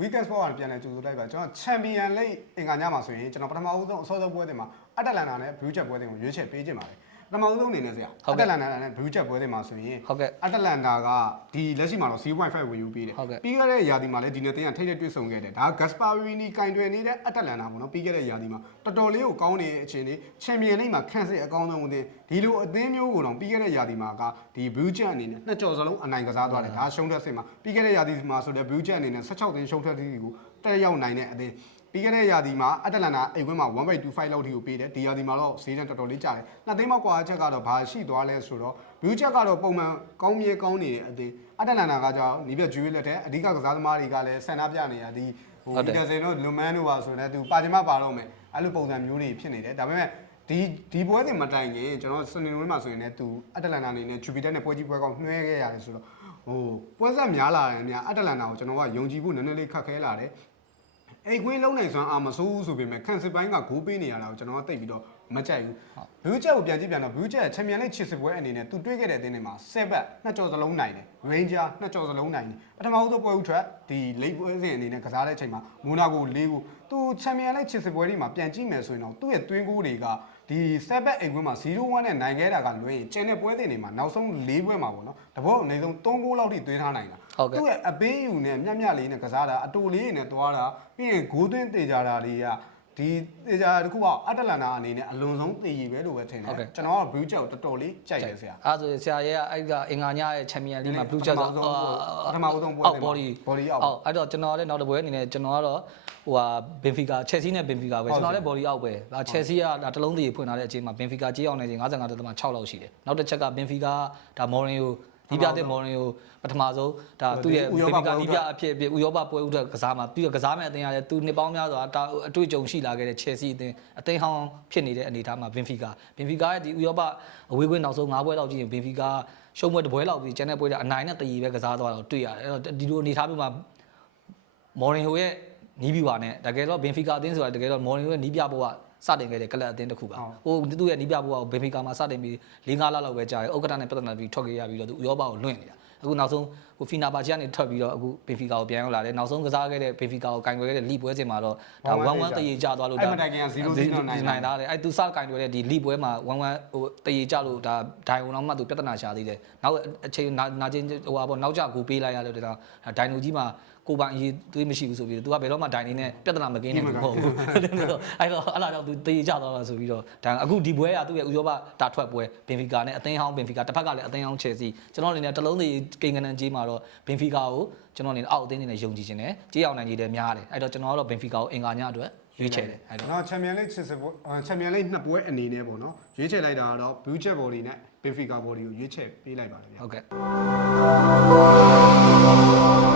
weekend sport ကပြန်လဲကြိုဆိုလိုက်ပါကျွန်တော် champion လိပ်အင်္ဂါညမှာဆိုရင်ကျွန်တော်ပထမဦးဆုံးအစောဆုံးပွဲတင်မှာအတလန်နာနဲ့ blue jet ပွဲတင်ကိုရွေးချယ်ပေးခြင်းပါတယ်ပထမဦးဆုံးအနေနဲ့ဆရာအတလန်နာနဲ့ blue jet ပွဲတင်မှာဆိုရင်အတလန်နာကဒီလက်ရှိမှာတော့ 0.5 ဝယ်ယူပေးတယ်ပြီးခဲ့တဲ့ရာသီမှာလည်းဒီနေ့တင်ကထိတ်ထိတ်တွေ့ဆုံခဲ့တယ်ဒါ Gasparini ကင်တွယ်နေတဲ့အတလန်နာပေါ့နော်ပြီးခဲ့တဲ့ရာသီမှာတော်တော်လေးကိုကောင်းနေတဲ့အချိန်လေး champion လိပ်မှာခန့်စစ်အကောင်းဆုံးဦးတင်ဒီလိုအသင်းမျိုးကိုတော့ပြီးခဲ့တဲ့ရာသီမှာကဒီ blue jet အနေနဲ့နှစ်ကြော်စလုံးအနိုင်ကစားသွားတယ်ဒါရှုံးထွက်စစ်မှာပြီးခဲ့တဲ့ရာသီမှာဆိုတဲ့ blue jet အနေနဲ့16သင်းရှုံးထွက်သီးကိုတက်ရောက်နိုင်တဲ့အသင်းပြီးခဲ့တဲ့ရာသီမှာအတလန်နာအိမ်ဝင်းမှာ 1.25 လောက်ထိကိုပေးတယ်ဒီရာသီမှာတော့ဈေးတန်းတော်တော်လေးကျတယ်နှစ်သိန်းမောက်ကွာချက်ကတော့ဘာရှိသွားလဲဆိုတော့ blue jet ကတော့ပုံမှန်ကောင်းမြဲကောင်းနေတဲ့အသင်းအတလန်နာကကြောင့်နီးပြဂျူးလက်တဲ့အဓိကကစားသမားတွေကလည်းဆန်နာပြနေရဒီဟိုဒီဒဇင်တို့လူမန်းတို့ပါဆိုတော့သူပါချင်မပါတော့မယ်အဲ့လိုပုံစံမျိုးတွေဖြစ်နေတယ်ဒါပေမဲ့ဒီပွဲစဉ်မတိုင်ခင်ကျွန်တော်စနေနေ့မှာဆိုရင်လည်းသူအတလန်နာအနေနဲ့ဂျူပီတာနဲ့ပွဲကြီးပွဲကောင်းနှွှဲခဲ့ရတယ်ဆိုတော့ဟိုပွဲဆက်များလာတယ်များအတလန်နာကိုကျွန်တော်ကယုံကြည်ဖို့နည်းနည်းလေးခက်ခဲလာတယ်အိတ်ခွင်းလုံးနိုင်စွမ်းအာမဆိုးဆိုပေမဲ့ခန့်စစ်ပိုင်းကဂိုးပေးနေရတာကိုကျွန်တော်ကသိပြီးတော့မကြိုက်ဘူးဘလူးချက်ကိုပြန်ကြည့်ပြန်တော့ဘလူးချက်ချန်ပီယံလိချစ်စစ်ပွဲအနေနဲ့သူတွေ့ခဲ့တဲ့အသင်းတွေမှာ7ဘက်နှစ်ကြော်စလုံးနိုင်တယ် Ranger နှစ်ကြော်စလုံးနိုင်တယ်ပထမဆုံးပွဲဥထွက်ဒီလိပ်ပွဲစဉ်အနေနဲ့ကစားတဲ့အချိန်မှာမိုနာကို4ကိုသူချန်ပီယံလိချစ်စစ်ပွဲတွေမှာပြန်ကြည့်မယ်ဆိုရင်တော့သူ့ရဲ့သွင်းကိုတွေကဒီ7ဘက်အိမ်ခွင်းမှာ0-1နဲ့နိုင်ခဲ့တာကလွှဲရင်ကျန်တဲ့ပွဲစဉ်တွေမှာနောက်ဆုံး4ပွဲမှာပေါ့နော်တဘောအနည်းဆုံး3ဂိုးလောက်ထိသွင်းထားနိုင်တာသူ့ရဲ့အပေးယူနဲ့မြတ်လေးနဲ့ကစားတာအတူလေးနဲ့သွားတာပြီးရင်ဂိုးသွင်းတေချာတာတွေကဒီတေချာတခုကအတလန်နာအနေနဲ့အလွန်ဆုံးတည်ရည်ပဲလို့ပဲထင်တယ်ကျွန်တော်က blue jet ကိုတော်တော်လေးကြိုက်တယ်ဆရာအဲ့ဆိုဆရာရဲ့အဲ့ကအင်္ဂါညရဲ့ champion league မှာ blue jet ဆိုပထမဦးဆုံးပွဲတယ် body အောက်အဲ့တော့ကျွန်တော်လည်းနောက်တစ်ပွဲအနေနဲ့ကျွန်တော်ကတော့ဟိုဟာ Benfica Chelsea နဲ့ Benfica ပဲကျွန်တော်လည်း body အောက်ပဲဒါ Chelsea ကဒါတလုံးစီဖွင့်ထားတဲ့အချိန်မှာ Benfica ကြေးအောင်နေချိန်55.6လောက်ရှိတယ်နောက်တစ်ချက်က Benfica ဒါ Mourinhoဒီပြတဲ့မော်ရီယိုပထမဆုံးဒါသူ့ရဲ့ဘေဘီကာဒီပြအဖြစ်ဥရောပပွဲဥဒကစားမှာပြီးတော့ကစားမဲ့အသင်းရတယ်သူနှစ်ပေါင်းများစွာအတွေ့အကြုံရှိလာခဲ့တဲ့ Chelsea အသင်းဟောင်းဖြစ်နေတဲ့အနေအထားမှာ Benfica ရဲ့ဒီဥရောပအဝေးကွင်းနောက်ဆုံး9ပွဲလောက်ကြည့်ရင် Benfica ရှုံးပွဲတစ်ပွဲလောက်ပြီးကျန်တဲ့ပွဲတွေအနိုင်နဲ့တည်ပဲကစားသွားတော့တွေ့ရတယ်အဲ့တော့ဒီလိုအနေအထားမျိုးမှာမော်ရီယိုရဲ့နီးပြပါနဲ့တကယ်တော့ Benfica အသင်းဆိုတာတကယ်တော့မော်ရီယိုရဲ့နီးပြဘဝစတင်ခဲ့တဲ့ကလပ်အသင်းတစ်ခုပါဟိုသူ့ရဲ့နီးပြဘဝကိုဘင်ဖီကာမှာစတင်ပြီး4-5လလောက်ပဲကြာတယ်ဥက္ကဋ္ဌနဲ့ပြဿနာပြီးထွက်ခဲ့ရပြီးတော့သူဥရောပကိုလွင့်နေတာအခုနောက်ဆုံးဟိုဖီနာပါချီကနေထွက်ပြီးတော့အခုဘင်ဖီကာကိုပြန်ရောက်လာတယ်နောက်ဆုံးကစားခဲ့တဲ့ဘင်ဖီကာကိုကင်တွယ်ခဲ့တဲ့လိပွဲစဉ်မှာတော့ဒါ1-1တရေကျသွားလို့ဒါအဲ့မတိုင်ခင်က0-0နိုင်တာလေအဲ့သူစကင်တွယ်တဲ့ဒီလိပွဲမှာ1-1ဟိုတရေကျလို့ဒါဒိုင်ဝင်အောင်မှသူပြဿနာရှာသေးတယ်နောက်အချိန်နာချင်းဟိုပါပေါ့နောက်ကျကိုပေးလိုက်ရလို့ဒါဒိုင်နိုကြီးမှာကိုပိုင်အရေးသွေးမရှိဘူးဆိုပြီးတော့ तू ကဘယ်တော့မှဒိုင်နေနဲ့ပြဿနာမကင်းနေဘူးမဟုတ်ဘူးအဲ့တော့အဲ့ဒါကြောင့် तू တည်ကြသွားတာဆိုပြီးတော့ဒါအခုဒီပွဲကသူ့ရဲ့ဥရောပတာထွက်ပွဲဘင်ဖီကာနဲ့အသင်းဟောင်းဘင်ဖီကာတစ်ဖက်ကလည်းအသင်းဟောင်းချယ်ဆီကျွန်တော်အနေနဲ့တလုံးစီကိန်းကနန်ကြီးမှာတော့ဘင်ဖီကာကိုကျွန်တော်အနေနဲ့အောက်အသင်းအနေနဲ့ယုံကြည်ခြင်းနဲ့ကြေးအောင်နိုင်ကြီးတယ်များတယ်အဲ့တော့ကျွန်တော်ကတော့ဘင်ဖီကာကိုအင်္ဂါညအတွက်ရွေးချယ်တယ်အဲ့တော့ချန်ပီယံလိချစ်စစ်ပွဲချန်ပီယံလိနှစ်ပွဲအနေနဲ့ပေါ့နော်ရွေးချယ်လိုက်တာကတော့ blue jet body နဲ့ Benfica body ကိုရွေးချယ်ပေးလိုက်ပါတယ်ဗျဟုတ်ကဲ့